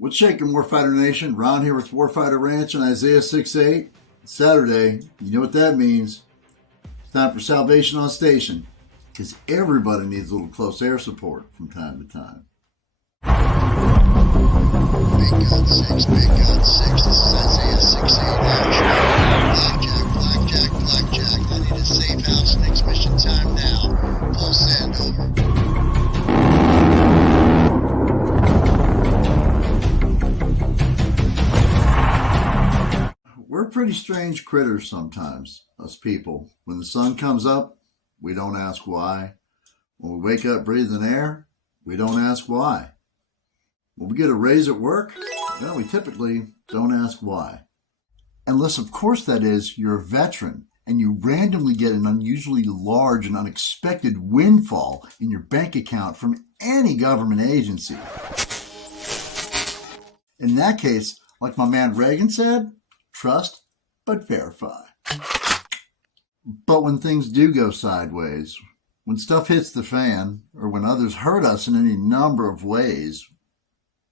What's shaking, Warfighter Nation? Ron here with Warfighter Ranch on Isaiah 6:8. Saturday, you know what that means. It's time for Salvation on Station, because everybody needs a little close air support from time to time. Big God 6, Big God 6. This is Isaiah 6:8 action. Blackjack, Blackjack. I need a safe house. Next mission time now. Full send over. We're pretty strange critters sometimes, us people. When the sun comes up, we don't ask why. When we wake up breathing air, we don't ask why. When we get a raise at work, well, we typically don't ask why. Unless, of course, that is, you're a veteran and you randomly get an unusually large and unexpected windfall in your bank account from any government agency. In that case, like my man Reagan said, trust but verify. But when things do go sideways, when stuff hits the fan, or when others hurt us in any number of ways,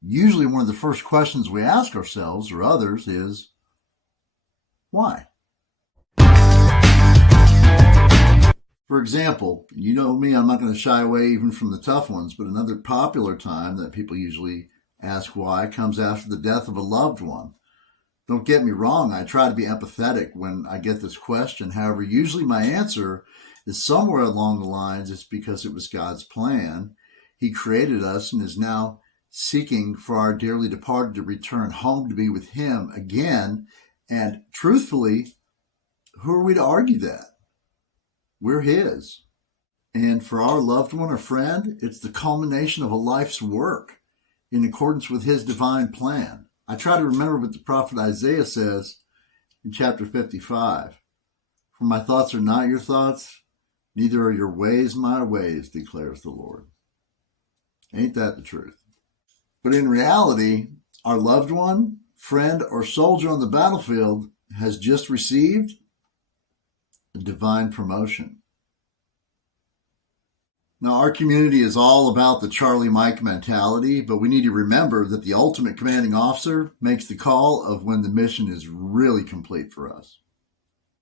usually one of the first questions we ask ourselves or others is, why? For example, you know me, I'm not going to shy away even from the tough ones, but another popular time that people usually ask why comes after the death of a loved one. Don't get me wrong, I try to be empathetic when I get this question. However, usually my answer is somewhere along the lines, it's because it was God's plan. He created us and is now seeking for our dearly departed to return home to be with Him again. And truthfully, who are we to argue that? We're His. And for our loved one or friend, it's the culmination of a life's work in accordance with His divine plan. I try to remember what the prophet Isaiah says in chapter 55. For my thoughts are not your thoughts, neither are your ways my ways, declares the Lord. Ain't that the truth? But in reality, our loved one, friend, or soldier on the battlefield has just received a divine promotion. Now, our community is all about the Charlie Mike mentality, but we need to remember that the ultimate commanding officer makes the call of when the mission is really complete for us.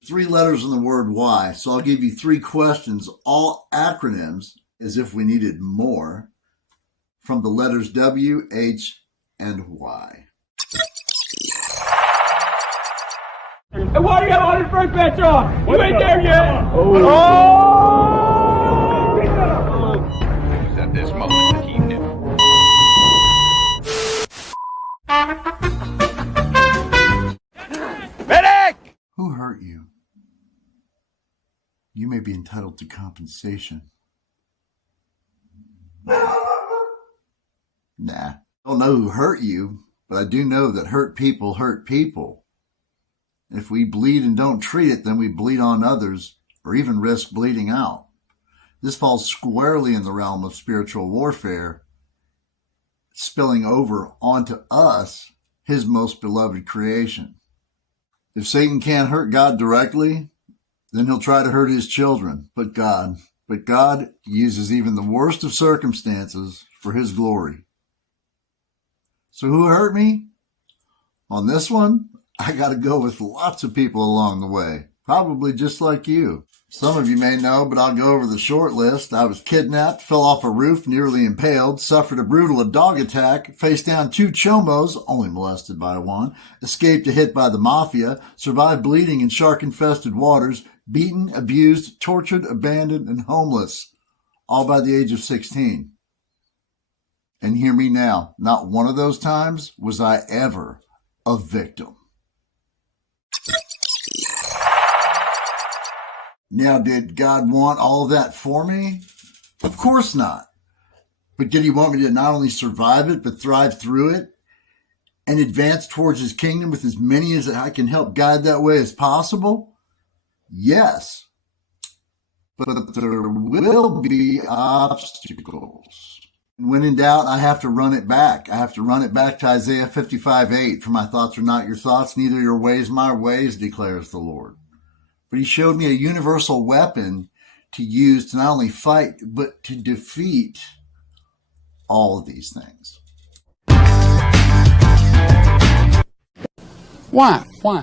3 letters in the word why, so I'll give you 3 questions, all acronyms, as if we needed more, from the letters W, H, and Y. And why do you got on the first bench off? You ain't there yet! Oh! At this moment that he knew. Medic! Who hurt you? You may be entitled to compensation. Nah. I don't know who hurt you, but I do know that hurt people hurt people. And if we bleed and don't treat it, then we bleed on others or even risk bleeding out. This falls squarely in the realm of spiritual warfare, spilling over onto us, His most beloved creation. If Satan can't hurt God directly, then he'll try to hurt His children. But God uses even the worst of circumstances for His glory. So who hurt me? On this one, I got to go with lots of people along the way, probably just like you. Some of you may know, but I'll go over the short list. I was kidnapped, fell off a roof, nearly impaled, suffered a brutal dog attack, faced down 2 chomos, only molested by one, escaped a hit by the mafia, survived bleeding in shark-infested waters, beaten, abused, tortured, abandoned, and homeless, all by the age of 16. And hear me now, not one of those times was I ever a victim. Now, did God want all of that for me? Of course not. But did He want me to not only survive it, but thrive through it and advance towards His kingdom with as many as I can help guide that way as possible? Yes. But there will be obstacles. And when in doubt, I have to run it back. I have to run it back to Isaiah 55:8. For my thoughts are not your thoughts, neither your ways my ways, declares the Lord. But He showed me a universal weapon to use to not only fight, but to defeat all of these things. Why? Why?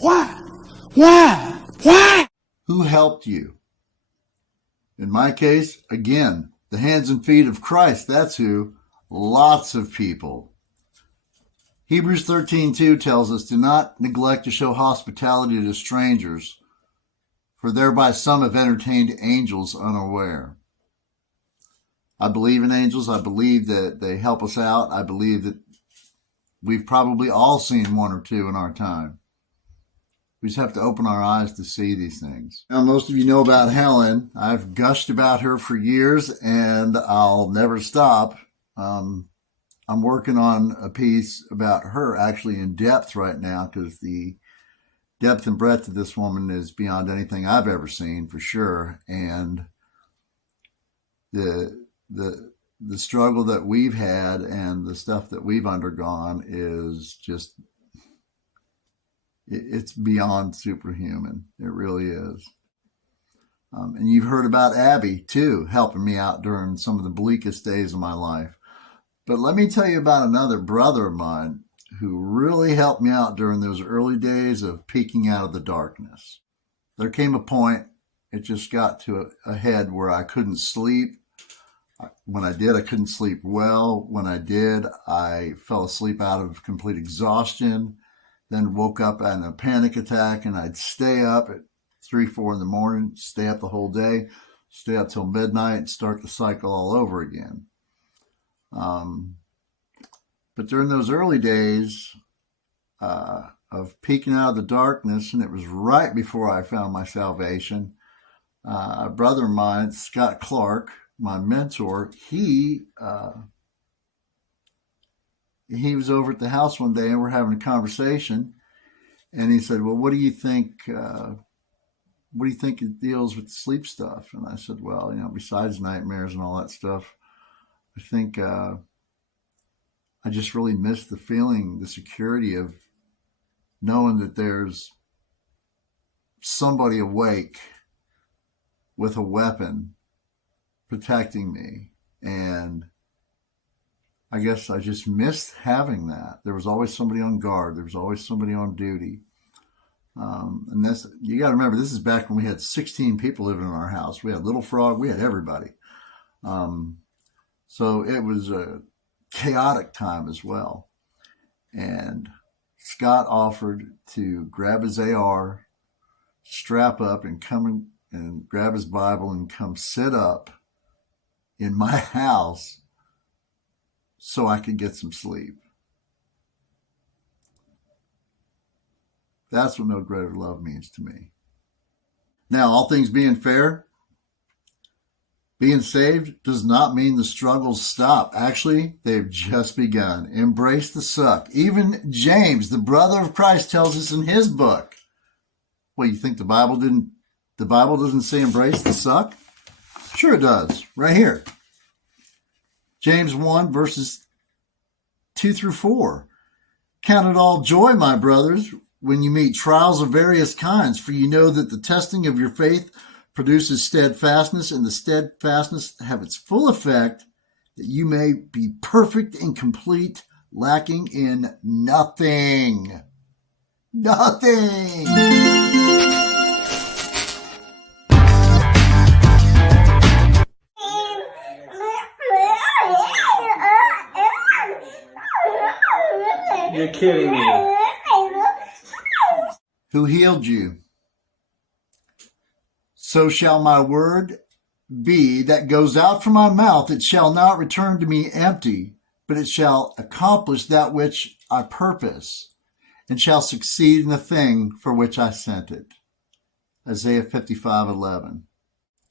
Why? Why? Why? Who helped you? In my case, again, the hands and feet of Christ. That's who. Lots of people. Hebrews 13:2 tells us, do not neglect to show hospitality to strangers, for thereby some have entertained angels unaware. I believe in angels. I believe that they help us out. I believe that we've probably all seen one or two in our time. We just have to open our eyes to see these things. Now, most of you know about Helen. I've gushed about her for years, and I'll never stop. I'm working on a piece about her actually in depth right now, because the depth and breadth of this woman is beyond anything I've ever seen, for sure. And the struggle that we've had and the stuff that we've undergone is just, it's beyond superhuman. It really is. And you've heard about Abby too, helping me out during some of the bleakest days of my life. But let me tell you about another brother of mine who really helped me out during those early days of peeking out of the darkness. There came a point, it just got to a head where I couldn't sleep. When I did, I couldn't sleep well. When I did, I fell asleep out of complete exhaustion, then woke up in a panic attack, and I'd stay up at 3, 4 in the morning, stay up the whole day, stay up till midnight, start the cycle all over again. But during those early days of peeking out of the darkness, and it was right before I found my salvation, a brother of mine, Scott Clark, my mentor, he was over at the house one day, and we're having a conversation, and he said, well, what do you think it deals with sleep stuff? And I said, well, besides nightmares and all that stuff, I think I just really miss the feeling, the security of knowing that there's somebody awake with a weapon protecting me. And I guess I just missed having that. There was always somebody on guard. There was always somebody on duty. And this, you got to remember, this is back when we had 16 people living in our house. We had Little Frog. We had everybody. So it was a chaotic time as well. And Scott offered to grab his AR, strap up, and come and grab his Bible and come sit up in my house so I could get some sleep. That's what no greater love means to me. Now, all things being fair, being saved does not mean the struggles stop. Actually, they've just begun. Embrace the suck. Even James, the brother of Christ, tells us in his book. Well, you think the Bible doesn't say embrace the suck? Sure it does. Right here. James 1, verses 2 through 4. Count it all joy, my brothers, when you meet trials of various kinds, for you know that the testing of your faith produces steadfastness, and the steadfastness have its full effect, that you may be perfect and complete, lacking in nothing. Nothing. You're kidding me. Who healed you? So shall my word be that goes out from my mouth. It shall not return to me empty, but it shall accomplish that which I purpose, and shall succeed in the thing for which I sent it. Isaiah 55:11.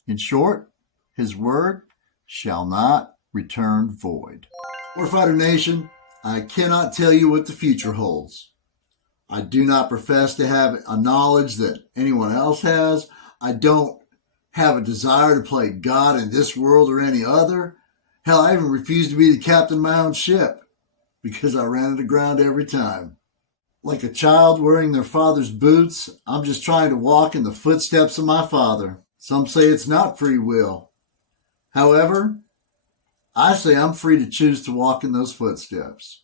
In short, his word shall not return void. Warfighter Nation, I cannot tell you what the future holds. I do not profess to have a knowledge that anyone else has. I don't have a desire to play God in this world or any other. Hell, I even refuse to be the captain of my own ship because I ran it aground every time. Like a child wearing their father's boots, I'm just trying to walk in the footsteps of my father. Some say it's not free will. However, I say I'm free to choose to walk in those footsteps.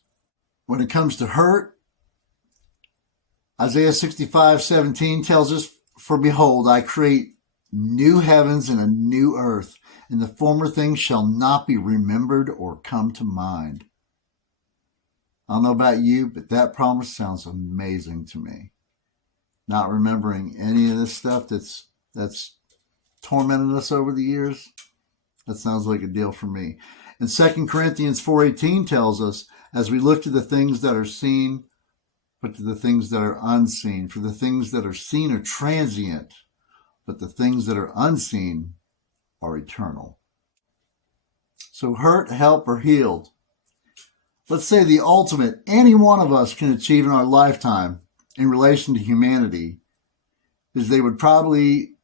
When it comes to hurt, Isaiah 65:17 tells us, "For behold, I create new heavens and a new earth, and the former things shall not be remembered or come to mind." I don't know about you, but that promise sounds amazing to me. Not remembering any of this stuff that's tormented us over the years, that sounds like a deal for me. And 2 Corinthians 4:18 tells us, "As we look to the things that are seen, but to the things that are unseen. For the things that are seen are transient, but the things that are unseen are eternal." So hurt, help, or healed. Let's say the ultimate any one of us can achieve in our lifetime in relation to humanity is they would probably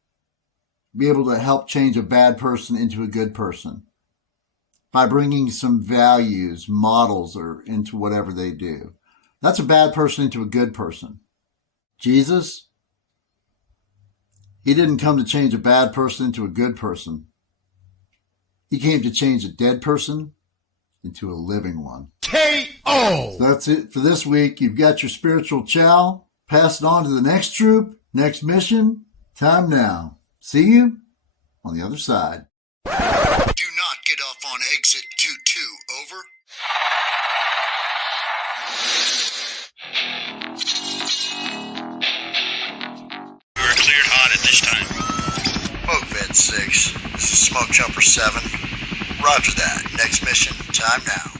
be able to help change a bad person into a good person by bringing some values, models, or into whatever they do. That's a bad person into a good person. Jesus, he didn't come to change a bad person into a good person. He came to change a dead person into a living one. K.O. So that's it for this week. You've got your spiritual chow. Pass it on to the next troop, next mission. Time now. See you on the other side. Do not get off on exit 22. Over. You're cleared hot at this time. Smoke Vet 6. This is Smoke Jumper 7. Roger that. Next mission. Time now.